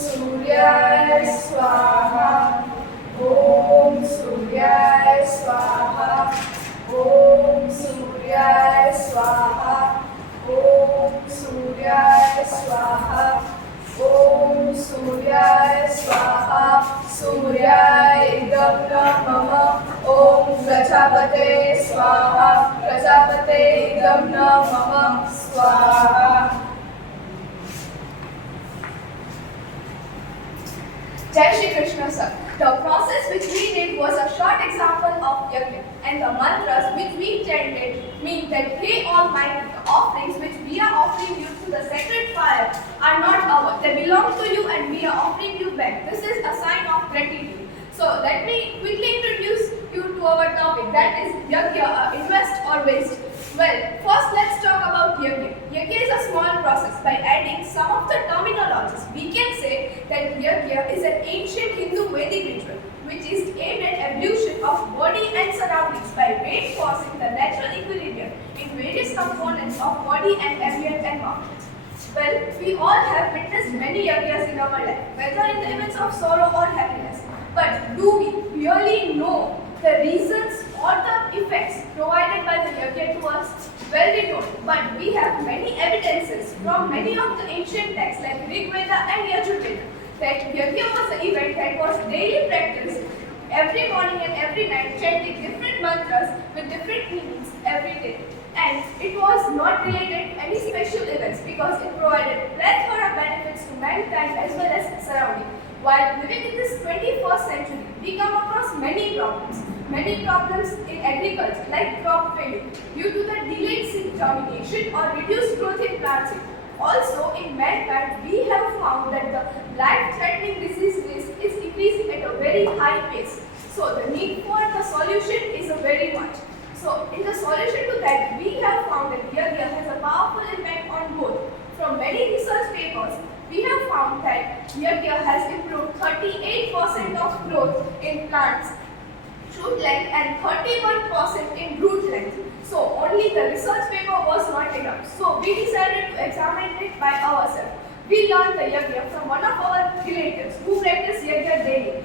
Surya Swaha. Om Surya Swaha. Om Surya Swaha. Om Surya Swaha. Om Surya Swaha. Surya Idam Namah. Om Prajapate Swaha. Prajapate Idam Namah Swaha. Jai Shri Krishna sir. The process which we did was a short example of Yagya, and the mantras which we chanted mean that Hey Almighty, the offerings which we are offering you to the sacred fire are not ours. They belong to you and we are offering you back. This is a sign of gratitude. So let me quickly introduce you to our topic, that is Yagya, invest or waste. Well, first let's talk about Yagya. Yagya is a small process. By adding some of the terminologies, we can say that Yagya is an ancient Hindu Vedic ritual which is aimed at evolution of body and surroundings by reinforcing the natural equilibrium in various components of body and ambient environment. Well, we all have witnessed many Yagyas in our life, whether in the events of sorrow or happiness. But do we really know the reasons or the effects provided by the Yagya to us? Well, we don't, but we have many evidences from many of the ancient texts like Rig Veda and Yajurveda that Yagya was an event that was daily practiced every morning and every night, chanting different mantras with different meanings every day. And it was not related to any special events because it provided plethora of benefits to mankind as well as surrounding. While living in this 21st century, we come across many problems. Many problems in agriculture like crop failure due to the delayed seed germination or reduced growth in plants. Also, in mankind, we have found that the life-threatening disease risk is increasing at a very high pace. So, the need for the solution is very much. So, in the solution to that, we have found that Yagya has a powerful impact on both. From many research papers, we have found that Yagya has improved 38% of growth in plants shoot length and 31% in root length. So only the research paper was not enough. So we decided to examine it by ourselves. We learned the Yagya from one of our relatives who practice Yagya daily.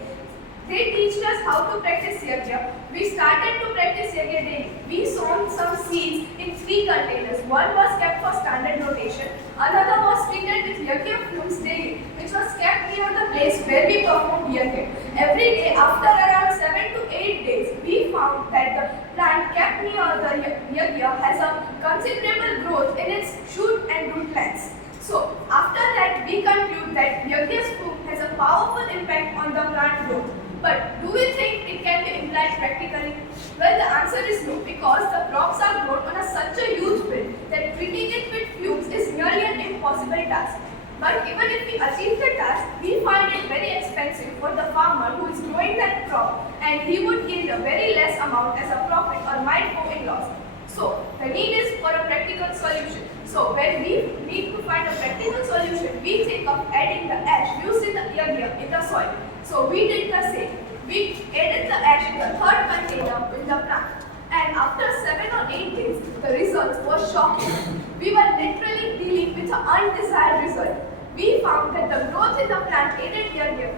They teach us how to practice Yagya. We started to practice Yagya daily. We sown some seeds in 3 containers. One was kept for standard rotation. Another was treated with Yagya fumes daily, which was kept near the place where we performed Yagya. Every day, after around 7 to 8 days, we found that the plant kept near the Yagya has a considerable growth in its shoot and root lengths. So, after that, we conclude that Yagya's fruit has a powerful impact on the plant growth. But do we think it can be applied practically? Well, the answer is no, because the crops are grown on such a huge field that treating it with fumes is nearly an impossible task. But even if we achieve the task, we find it very expensive for the farmer who is growing that crop, and he would yield a very less amount as a profit or might go in loss. So, the need is for a practical solution. So, when we need to find a practical solution, we think of adding the ash used in the Yagya in the soil. So, we did the same. We added the ash in the 3rd container in the plant. And after 7 or 8 days, the results were shocking. We were literally dealing with an undesired result. We found that the growth in the plant aided Yagya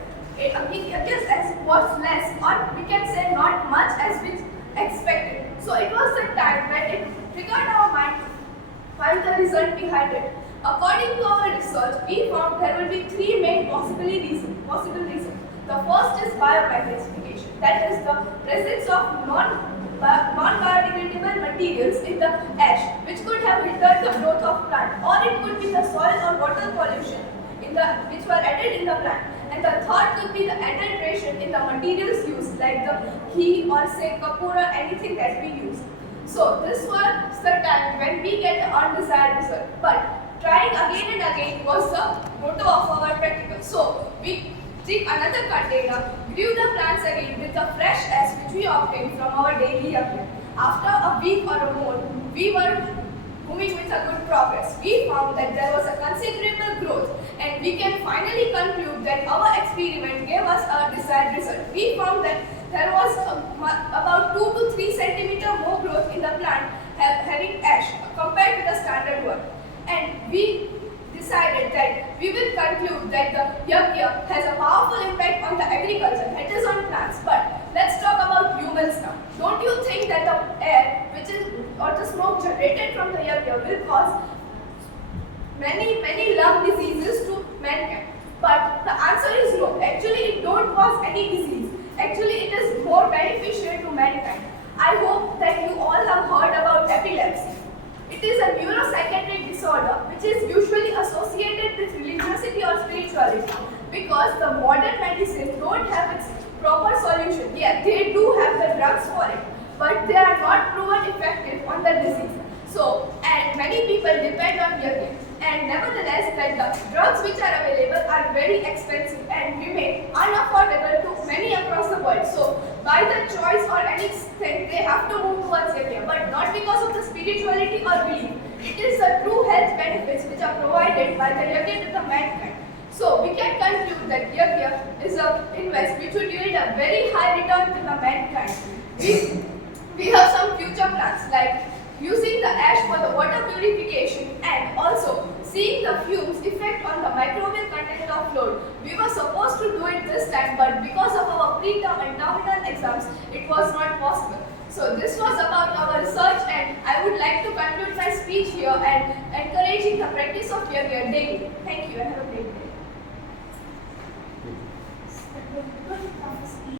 was less, or we can say not much as we expected. So it was the time when it triggered our mind to find the result behind it. According to our research, we found there will be 3 main possible reasons. The first is biomagnification, that is the presence of non-biodegradable materials in the ash, which could have hindered the growth of plant, or it could be the soil or water pollution which were added in the plant. And the third could be the adulteration in the materials used, like the ghee or say kapoor or anything that we use. So this was the time when we get the undesired result. But trying again and again was the motto of our practical. So we took another container, grew the plants again with the fresh ash which we obtained from our daily Yagya. After a week or more, we were moving with a good progress. We found that there was a considerable growth, and we can finally conclude that our experiment gave us a desired result. We found that there was about 2 to 3 centimeter more growth in the plant having ash compared to the standard one. And we decided that we will conclude that the Yagya has a powerful impact on the agriculture, that is on plants. But let's talk about humans now. Don't you think that the air or the smoke generated from the Yagya will cause many lung diseases to mankind? But the answer is no. Actually, it don't cause any disease. Actually, it is more beneficial to mankind. I hope that you all have heard about epilepsy. It is a neuropsychiatric disorder which is usually associated with religiosity or spirituality because the modern medicine don't have its proper solution. Yeah, they do have the drugs for it, but they are not proven effective on the disease. So, and many people depend on Yagya. And nevertheless, that the drugs which are available are very expensive and remain unaffordable to many across the world. So, by the choice or anything, they have to move towards Yagya, but not because of the spirituality or belief. It is the true health benefits which are provided by the Yagya to the mankind. So, we can conclude that Yagya is an invest which would yield a very high return to the mankind. We have some future plans like using the ash for the water purification and also seeing the fumes effect on the microbial content of fluid. We were supposed to do it this time, but because of our pre-term and terminal exams, it was not possible. So this was about our research, and I would like to conclude my speech here and encouraging the practice of Yagya daily. Thank you and have a great day.